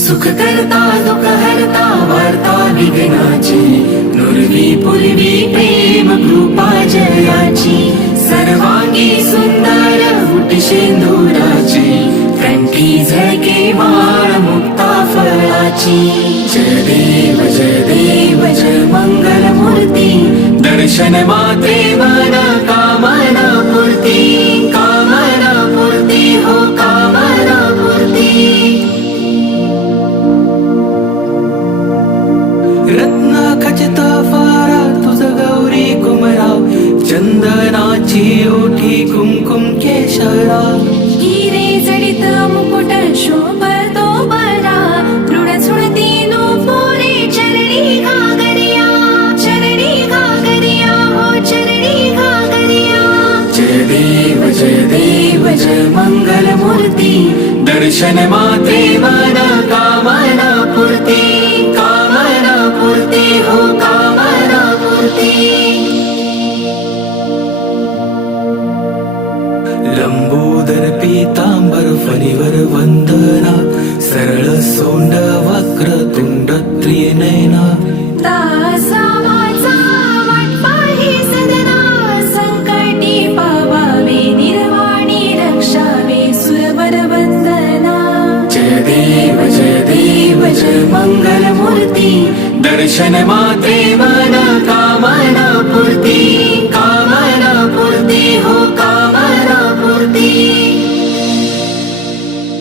सुख करता दुःख हरता वार्ता विघ्नाची नुरवी पूर्वी प्रेम कृपा जयाची सर्वांगी सुंदर मुठी शेंदुराची कंठी झळके माळ मुक्ता फळाची जय देव जय मंगल मूर्ती दर्शन मात्रे मन कामना पूर्ती हो कामना पूर्ती रत्ना खचित फारा तुझ गौरी कुमराव चंदनाची ओठी कुमकुम केशरा हिरे जडित मुकुट शोभतो बरा ऋण झुणती नूपुरे चरणी घागरिया हो चरणी घागरिया जय देव जय मंगल मूर्ती दर्शन मात्रे मन कामना पूर्ती हो कामना पूर्ती लंबोदर पीतांबर फणीवर वंदना सरळ सोंड वक्र तुंड त्रिनयना तासा वाचा वाटपाही सदना संकटी पावावे निर्वाणी रक्षावे सुरवर वंदना जय देव जय मंगल मूर्ती दर्शन मात्रे मन कामना पूर्ती